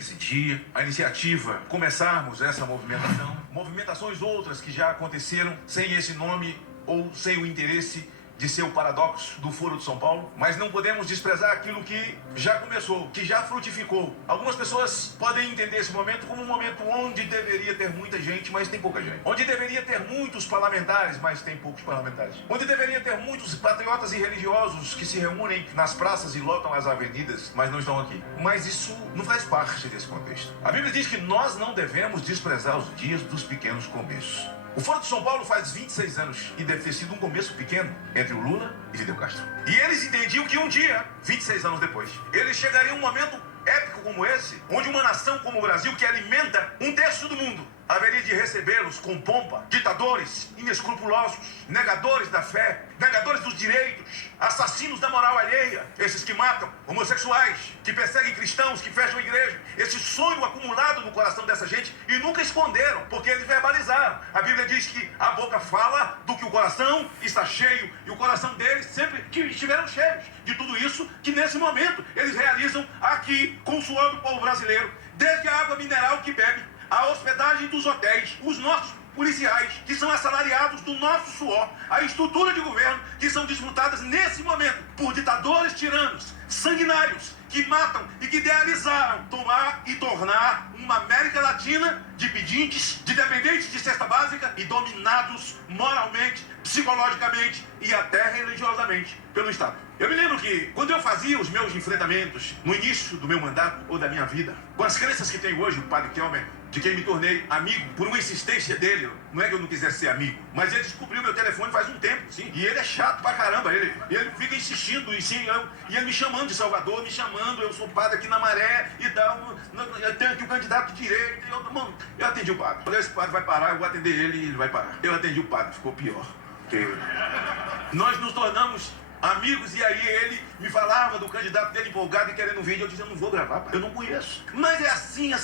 esse dia, a iniciativa, começarmos essa movimentação. Movimentações outras que já aconteceram sem esse nome ou sem o interesse de ser o paradoxo do Foro de São Paulo, mas não podemos desprezar aquilo que já começou, que já frutificou. Algumas pessoas podem entender esse momento como um momento onde deveria ter muita gente, mas tem pouca gente. Onde deveria ter muitos parlamentares, mas tem poucos parlamentares. Onde deveria ter muitos patriotas e religiosos que se reúnem nas praças e lotam as avenidas, mas não estão aqui. Mas isso não faz parte desse contexto. A Bíblia diz que nós não devemos desprezar os dias dos pequenos começos. O Foro de São Paulo faz 26 anos e deve ter sido um começo pequeno entre o Lula e Fidel Castro. E eles entendiam que um dia, 26 anos depois, eles chegariam a um momento épico como esse, onde uma nação como o Brasil, que alimenta um terço do mundo, haveria de recebê-los com pompa, ditadores inescrupulosos, negadores da fé, negadores dos direitos, assassinos da moral alheia, esses que matam, homossexuais, que perseguem cristãos, que fecham a igreja. Esse sonho acumulado no coração dessa gente e nunca esconderam, porque eles verbalizaram. A Bíblia diz que a boca fala do que o coração está cheio, e o coração deles sempre que estiveram cheios de tudo isso que nesse momento eles realizam aqui com o suor do povo brasileiro, desde a água mineral que bebe, a hospedagem dos hotéis, os nossos policiais, que são assalariados do nosso suor, a estrutura de governo, que são desfrutadas nesse momento por ditadores tiranos, sanguinários, que matam e que idealizaram tomar e tornar uma América Latina de pedintes, de dependentes de cesta básica e dominados moralmente, psicologicamente e até religiosamente pelo Estado. Eu me lembro que quando eu fazia os meus enfrentamentos no início do meu mandato ou da minha vida, com as crenças que tem hoje o padre Kelmer, de quem me tornei amigo por uma insistência dele, não é que eu não quisesse ser amigo, mas ele descobriu meu telefone faz um tempo, sim, e ele é chato pra caramba, ele fica insistindo, e ele me chamando de Salvador, me chamando, eu sou padre aqui na Maré, e tal, eu tenho aqui o candidato de direito, eu atendi o padre, falei, esse padre vai parar, eu vou atender ele e ele vai parar. Eu atendi o padre, ficou pior, porque nós nos tornamos amigos, e aí ele me falava do candidato dele empolgado e querendo um vídeo. Eu disse, eu não vou gravar, pai, eu não conheço. Mas é assim,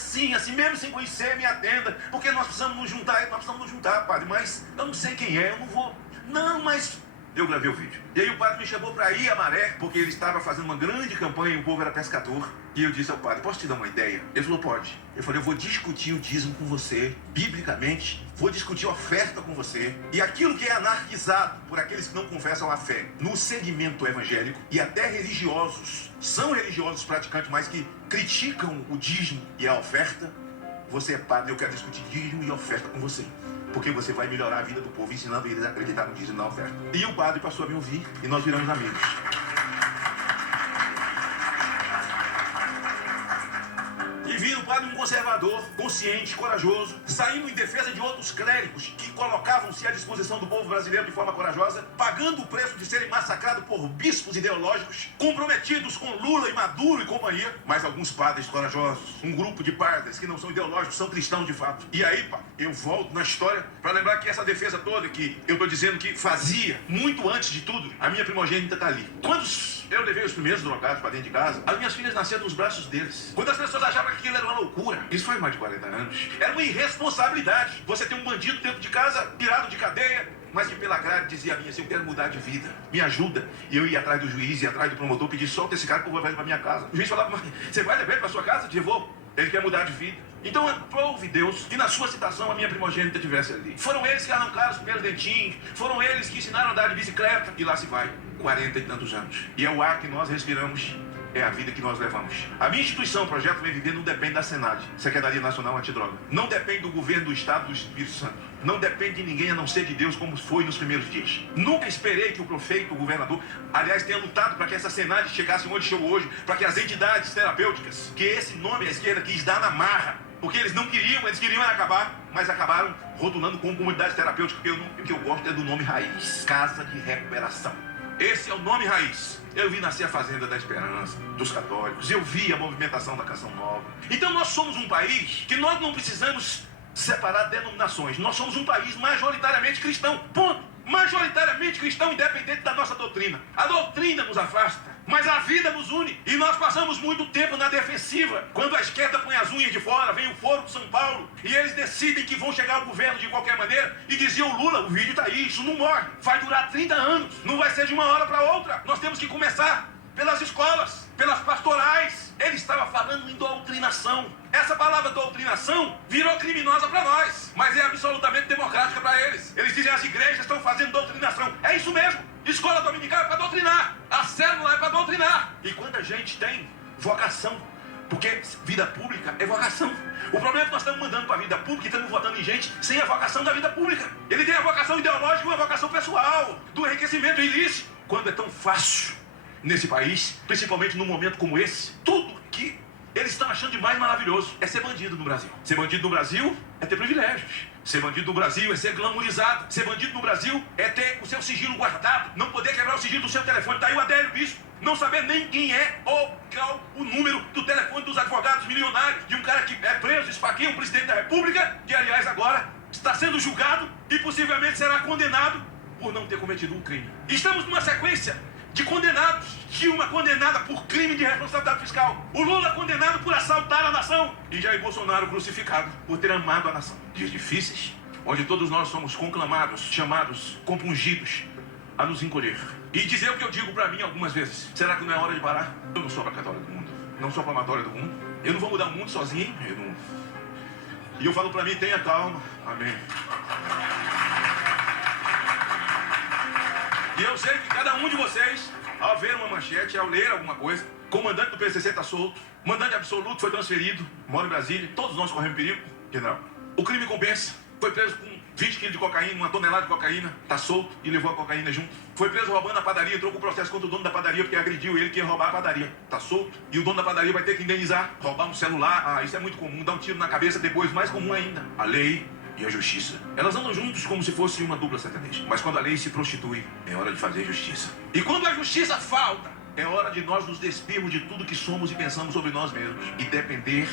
mesmo sem conhecer, me atenda, porque nós precisamos nos juntar, padre, mas eu não sei quem é, eu não vou. Não, mas eu gravei o vídeo. E aí o padre me chamou para ir a Maré, porque ele estava fazendo uma grande campanha e o povo era pescador. E eu disse ao padre, posso te dar uma ideia? Ele falou, pode. Eu falei, eu vou discutir o dízimo com você, biblicamente, vou discutir a oferta com você, e aquilo que é anarquizado por aqueles que não confessam a fé no segmento evangélico, e até religiosos, são religiosos praticantes, mas que criticam o dízimo e a oferta. Você é padre, eu quero discutir dízimo e oferta com você, porque você vai melhorar a vida do povo ensinando eles a acreditar no dízimo e na oferta. E o padre passou a me ouvir e nós viramos amigos. E vi no padre um conservador, consciente, corajoso, saindo em defesa de outros clérigos que colocavam-se à disposição do povo brasileiro de forma corajosa, pagando o preço de serem massacrados por bispos ideológicos, comprometidos com Lula e Maduro e companhia, mas alguns padres corajosos, um grupo de padres que não são ideológicos, são cristãos de fato. E aí, pá, eu volto na história para lembrar que essa defesa toda que eu estou dizendo que fazia, muito antes de tudo, a minha primogênita está ali. Quando eu levei os primeiros drogados para dentro de casa, as minhas filhas nasceram nos braços deles. Quando as pessoas achavam que aquilo era uma loucura, isso faz mais de 40 anos, era uma irresponsabilidade. Você tem um bandido dentro de casa, tirado de cadeia, mas que pela grade dizia a mim assim, eu quero mudar de vida, me ajuda. E eu ia atrás do juiz, ia atrás do promotor, pedir, solta esse cara que eu vou levar ele para minha casa. O juiz falava, mas você vai levar ele para sua casa? Eu vou. Ele quer mudar de vida. Então aprove Deus que na sua citação a minha primogênita estivesse ali. Foram eles que arrancaram os primeiros dentinhos, foram eles que ensinaram a andar de bicicleta, e lá se vai, 40 e tantos anos. E é o ar que nós respiramos, é a vida que nós levamos. A minha instituição, Projeto Vem Viver, não depende da SENAD, Secretaria Nacional Antidroga. Não depende do governo do Estado do Espírito Santo. Não depende de ninguém a não ser de Deus, como foi nos primeiros dias. Nunca esperei que o prefeito, o governador, aliás, tenha lutado para que essa SENAD chegasse onde chegou hoje, para que as entidades terapêuticas, que esse nome a esquerda quis dar na marra, porque eles não queriam, eles queriam acabar, mas acabaram rotulando como comunidades terapêuticas, porque o que eu gosto é do nome raiz, Casa de Recuperação. Esse é o nome raiz. Eu vi nascer a Fazenda da Esperança, dos católicos, eu vi a movimentação da Canção Nova. Então nós somos um país que nós não precisamos separar denominações. Nós somos um país majoritariamente cristão, ponto. Majoritariamente cristão, independente da nossa doutrina. A doutrina nos afasta, mas a vida nos une. E nós passamos muito tempo na defensiva. Quando a esquerda põe as unhas de fora, vem o Foro de São Paulo, e eles decidem que vão chegar ao governo de qualquer maneira, e diziam, Lula, o vídeo está aí, isso não morre, vai durar 30 anos, não vai ser de uma hora para outra. Nós temos que começar pelas escolas, pelas pastorais. Ele estava falando em doutrinação. Essa palavra doutrinação virou criminosa para nós, mas é absolutamente democrática para eles. Eles dizem as igrejas estão fazendo doutrinação. É isso mesmo. Escola dominical é para doutrinar. A célula é para doutrinar. E quanta gente tem vocação, porque vida pública é vocação. O problema é que nós estamos mandando para a vida pública e estamos votando em gente sem a vocação da vida pública. Ele tem a vocação ideológica e uma vocação pessoal, do enriquecimento ilícito. Quando é tão fácil nesse país, principalmente num momento como esse, tudo que eles estão achando de mais maravilhoso é ser bandido no Brasil. Ser bandido no Brasil é ter privilégios. Ser bandido no Brasil é ser glamourizado. Ser bandido no Brasil é ter o seu sigilo guardado. Não poder quebrar o sigilo do seu telefone. Está aí o Adélio Bispo. Não saber nem quem é ou qual o número do telefone dos advogados milionários de um cara que é preso, esfaqueia um presidente da República, que aliás agora está sendo julgado e possivelmente será condenado por não ter cometido um crime. Estamos numa sequência de condenados. Dilma condenada por crime de responsabilidade fiscal. O Lula condenado por assaltar a nação. E Jair Bolsonaro crucificado por ter amado a nação. Dias difíceis, onde todos nós somos conclamados, chamados, compungidos a nos encolher. E dizer o que eu digo para mim algumas vezes. Será que não é hora de parar? Eu não sou a placatória do mundo. Não sou a palmatória do mundo. Eu não vou mudar o mundo sozinho. E eu falo para mim, tenha calma. Amém. E eu sei que cada um de vocês, ao ver uma manchete, ao ler alguma coisa, comandante do PCC está solto, mandante absoluto foi transferido, mora em Brasília, todos nós corremos perigo, general. O crime compensa, foi preso com 20 quilos de cocaína, 1 tonelada de cocaína, está solto e levou a cocaína junto. Foi preso roubando a padaria, entrou com processo contra o dono da padaria porque agrediu ele que ia roubar a padaria. Está solto e o dono da padaria vai ter que indenizar, roubar um celular, isso é muito comum, dar um tiro na cabeça depois, mais comum ainda. A lei e a justiça. Elas andam juntos como se fosse uma dupla sertaneja. Mas quando a lei se prostitui, é hora de fazer justiça. E quando a justiça falta, é hora de nós nos despirmos de tudo que somos e pensamos sobre nós mesmos e depender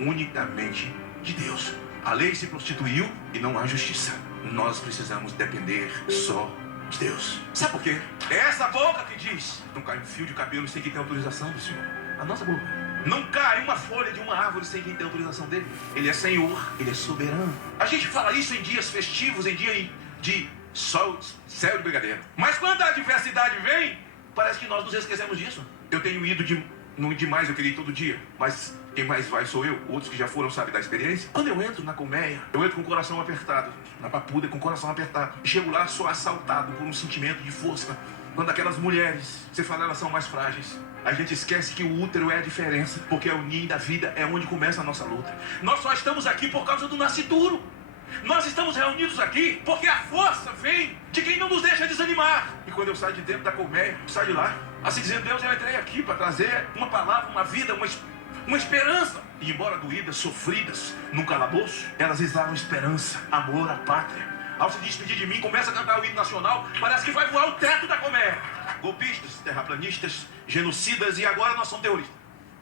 unicamente de Deus. A lei se prostituiu e não há justiça. Nós precisamos depender só de Deus. Sabe por quê? É essa boca que diz: não cai um fio de cabelo sem que tenha autorização do Senhor. A nossa boca. Não cai uma folha de uma árvore sem quem tem autorização dele. Ele é Senhor, Ele é soberano. A gente fala isso em dias festivos, em dia de sol, céu de brigadeiro. Mas quando a adversidade vem, parece que nós nos esquecemos disso. Eu tenho ido não demais, eu queria ir todo dia. Mas quem mais vai sou eu. Outros que já foram sabem da experiência. Quando eu entro na colmeia, eu entro com o coração apertado. Na papuda, com o coração apertado. E chego lá, sou assaltado por um sentimento de força. Quando aquelas mulheres, você fala, elas são mais frágeis. A gente esquece que o útero é a diferença, porque é o ninho da vida, é onde começa a nossa luta. Nós só estamos aqui por causa do nascituro. Nós estamos reunidos aqui porque a força vem de quem não nos deixa desanimar. E quando eu saio de dentro da colmeia, saio de lá, assim dizendo, Deus, eu entrei aqui para trazer uma palavra, uma vida, uma esperança. E embora doídas, sofridas, num calabouço, elas exalam esperança, amor à pátria. Ao se despedir de mim, começa a cantar o hino nacional, parece que vai voar o teto da colmeia. Golpistas, terraplanistas, genocidas e agora nós somos terroristas.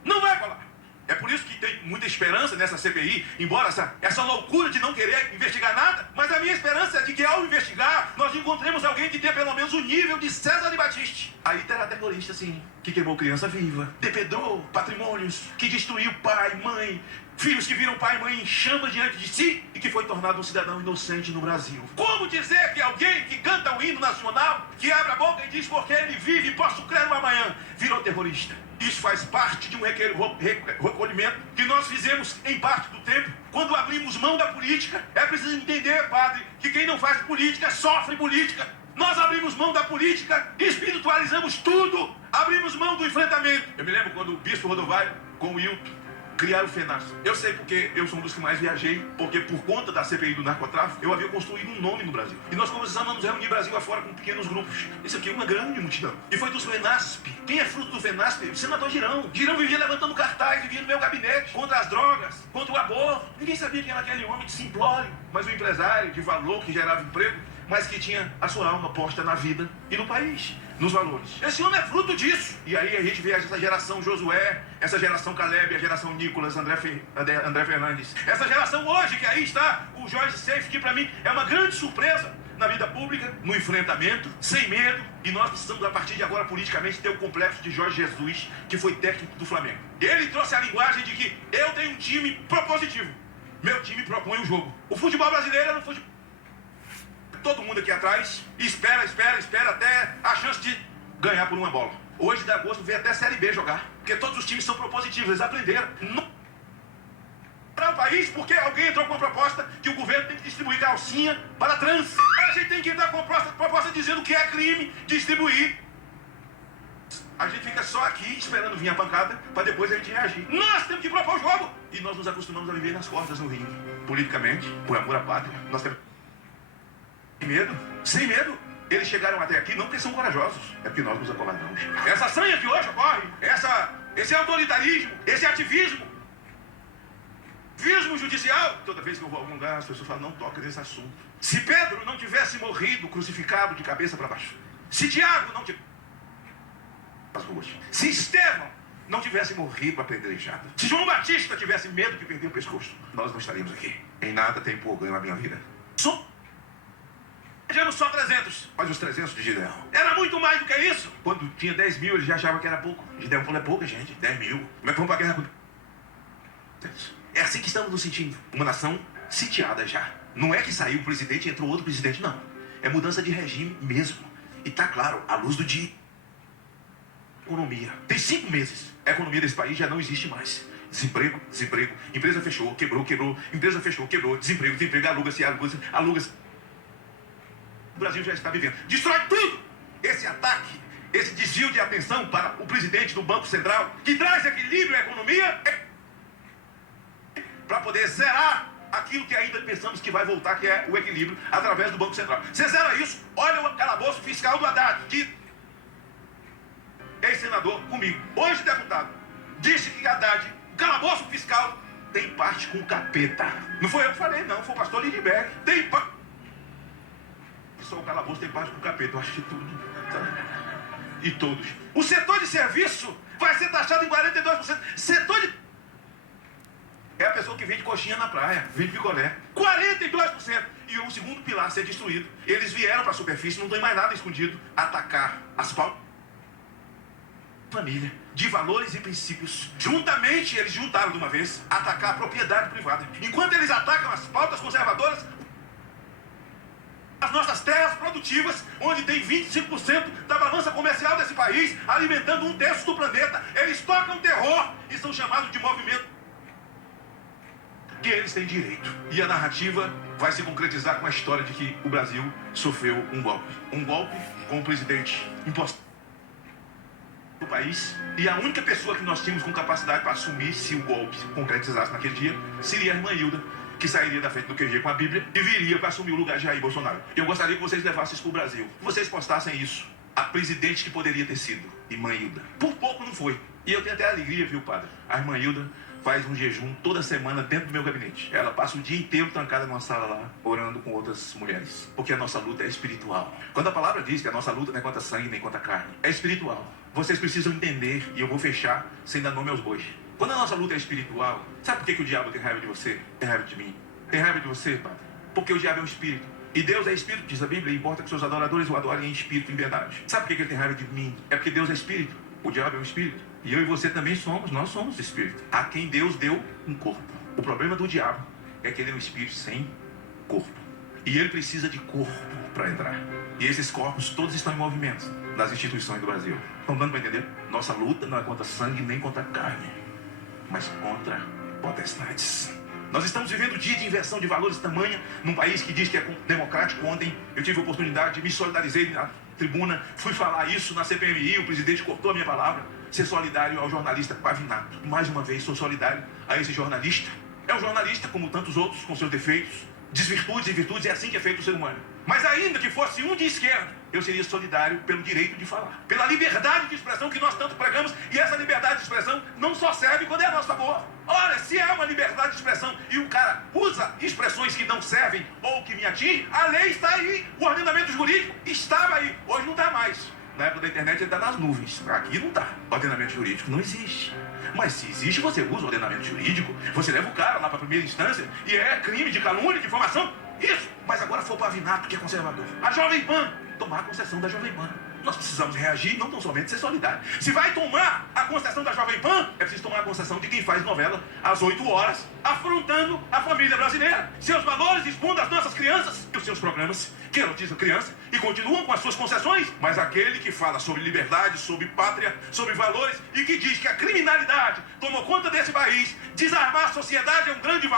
Não vai falar. É por isso que tem muita esperança nessa CPI, embora essa loucura de não querer investigar nada, mas a minha esperança é de que ao investigar, nós encontremos alguém que tenha pelo menos o nível de César de Batiste. Aí terá terrorista, sim, que queimou criança viva, depredou patrimônios, que destruiu pai, mãe, filhos que viram pai e mãe em chamas diante de si e que foi tornado um cidadão inocente no Brasil. Como dizer que alguém que canta o hino nacional, que abre a boca e diz porque ele vive e posso crer no amanhã, virou terrorista? Isso faz parte de um recolhimento que nós fizemos em parte do tempo. Quando abrimos mão da política, é preciso entender, padre, que quem não faz política sofre política. Nós abrimos mão da política, espiritualizamos tudo, abrimos mão do enfrentamento. Eu me lembro quando o bispo Rodovalho, com o Hilton, criaram o FENASP. Eu sei porque eu sou um dos que mais viajei, porque por conta da CPI do narcotráfico, eu havia construído um nome no Brasil. E nós começamos a nos reunir Brasil afora com pequenos grupos. Isso aqui é uma grande multidão. E foi do FENASP. Quem é fruto do FENASP? O senador Girão. Girão vivia levantando cartaz, vivia no meu gabinete, contra as drogas, contra o aborto. Ninguém sabia quem era aquele homem de simplório, mas um empresário de valor que gerava emprego, mas que tinha a sua alma posta na vida e no país, nos valores. Esse homem é fruto disso. E aí a gente vê essa geração Josué, essa geração Caleb, a geração Nicolas, André Fernandes. Essa geração hoje, que aí está o Jorge Seife, que para mim é uma grande surpresa na vida pública, no enfrentamento, sem medo. E nós precisamos, a partir de agora, politicamente, ter o complexo de Jorge Jesus, que foi técnico do Flamengo. Ele trouxe a linguagem de que eu tenho um time propositivo. Meu time propõe o jogo. O futebol brasileiro é um futebol. Todo mundo aqui atrás espera até a chance de ganhar por uma bola. Hoje, de agosto, vem até a Série B jogar, porque todos os times são propositivos, eles aprenderam. país porque alguém entrou com a proposta que o governo tem que distribuir calcinha para trans. A gente tem que entrar com a proposta dizendo que é crime distribuir. A gente fica só aqui esperando vir a pancada para depois a gente reagir. Nós temos que propor o jogo. E nós nos acostumamos a viver nas cordas no ringue. Politicamente, por amor à pátria, nós temos medo, sem medo. Eles chegaram até aqui não porque são corajosos, é porque nós nos acovardamos. Essa sanha que hoje ocorre, esse autoritarismo, esse ativismo judicial. Toda vez que eu vou a algum lugar, as pessoas falam, não toca nesse assunto. Se Pedro não tivesse morrido crucificado de cabeça para baixo, se Tiago não tivesse as ruas, se Estevão não tivesse morrido apedrejado, se João Batista tivesse medo de perder o pescoço, nós não estaríamos aqui. Em nada tem problema na minha vida. Só 300, mas os 300 de Gideão era muito mais do que isso. Quando tinha 10 mil, ele já achava que era pouco. Gideão falou, é pouca gente, 10 mil. Como é que vamos para a guerra com... É assim que estamos nos sentindo. Uma nação sitiada já. Não é que saiu o presidente e entrou outro presidente, não. É mudança de regime mesmo. E tá claro, à luz do dia. Economia. Tem 5 meses. A economia desse país já não existe mais. Desemprego, desemprego. Empresa fechou, quebrou, quebrou. Empresa fechou, quebrou. Desemprego, desemprego. Aluga-se, aluga-se, aluga-se. O Brasil já está vivendo. Destrói tudo! Esse ataque, esse desvio de atenção para o presidente do Banco Central, que traz equilíbrio à economia, para poder zerar aquilo que ainda pensamos que vai voltar, que é o equilíbrio, através do Banco Central. Você zera isso, olha o calabouço fiscal do Haddad, que ex-senador comigo, hoje deputado, disse que Haddad, o calabouço fiscal, tem parte com o capeta. Não foi eu que falei, não, foi o pastor Lindbergh. Tem parte. Só o calabouço tem parte com o capeta, eu acho que tudo. Tá? E todos. O setor de serviço vai ser taxado em 42%. Setor de... É a pessoa que vende coxinha na praia, vende picolé. 42%. E o segundo pilar ser destruído. Eles vieram para a superfície, não tem mais nada escondido. Atacar as pautas família, de valores e princípios. Juntamente, eles juntaram de uma vez, atacar a propriedade privada. Enquanto eles atacam as pautas conservadoras, as nossas terras produtivas, onde tem 25% da balança comercial desse país, alimentando 1/3 do planeta, eles tocam terror e são chamados de movimento que eles têm direito. E a narrativa vai se concretizar com a história de que o Brasil sofreu um golpe. Um golpe com o presidente impostado do país, e a única pessoa que nós tínhamos com capacidade para assumir se o golpe se concretizasse naquele dia, seria a irmã Hilda, que sairia da frente do QG com a Bíblia e viria para assumir o lugar de Jair Bolsonaro. Eu gostaria que vocês levassem isso para o Brasil, que vocês postassem isso. A presidente que poderia ter sido, irmã Hilda. Por pouco não foi. E eu tenho até alegria, viu, padre? A irmã Hilda faz um jejum toda semana dentro do meu gabinete. Ela passa o dia inteiro trancada numa sala lá, orando com outras mulheres. Porque a nossa luta é espiritual. Quando a palavra diz que a nossa luta não é contra sangue nem contra carne, é espiritual. Vocês precisam entender, e eu vou fechar sem dar nome aos bois. Quando a nossa luta é espiritual, sabe por que o diabo tem raiva de você? Tem raiva de mim? Tem raiva de você, padre? Porque o diabo é um espírito. E Deus é espírito, diz a Bíblia, e importa que seus adoradores o adorem em espírito e em verdade. Sabe por que ele tem raiva de mim? É porque Deus é espírito. O diabo é um espírito. E eu e você também somos, nós somos espírito. A quem Deus deu um corpo. O problema do diabo é que ele é um espírito sem corpo. E ele precisa de corpo para entrar. E esses corpos todos estão em movimento nas instituições do Brasil. Estão dando para entender? Nossa luta não é contra sangue nem contra carne, mas contra potestades. Nós estamos vivendo um dia de inversão de valores tamanha num país que diz que é democrático. Ontem eu tive a oportunidade, me solidarizei na tribuna, fui falar isso na CPMI, o presidente cortou a minha palavra. Ser solidário ao jornalista Pavinato. Mais uma vez, sou solidário a esse jornalista. É um jornalista, como tantos outros, com seus defeitos, desvirtudes e virtudes, é assim que é feito o ser humano. Mas ainda que fosse um de esquerda, eu seria solidário pelo direito de falar, pela liberdade de expressão que nós tanto pregamos, e essa liberdade de expressão não só serve quando é a nosso favor. Olha, se há uma liberdade de expressão e o cara usa expressões que não servem ou que me atingem, a lei está aí, o ordenamento jurídico estava aí, hoje não está mais. Na época da internet ele está nas nuvens, aqui não está. Ordenamento jurídico não existe. Mas se existe, você usa o ordenamento jurídico, você leva o cara lá para a primeira instância e é crime de calúnia, de difamação. Isso, mas agora foi o Pavinato, que é conservador. A Jovem Pan, tomar a concessão da Jovem Pan. Nós precisamos reagir, não tão somente ser solidário. Se vai tomar a concessão da Jovem Pan, é preciso tomar a concessão de quem faz novela às 8 horas, afrontando a família brasileira. Seus valores expondo as nossas crianças e os seus programas que erotizam criança e continuam com as suas concessões. Mas aquele que fala sobre liberdade, sobre pátria, sobre valores e que diz que a criminalidade tomou conta desse país, desarmar a sociedade é um grande valor.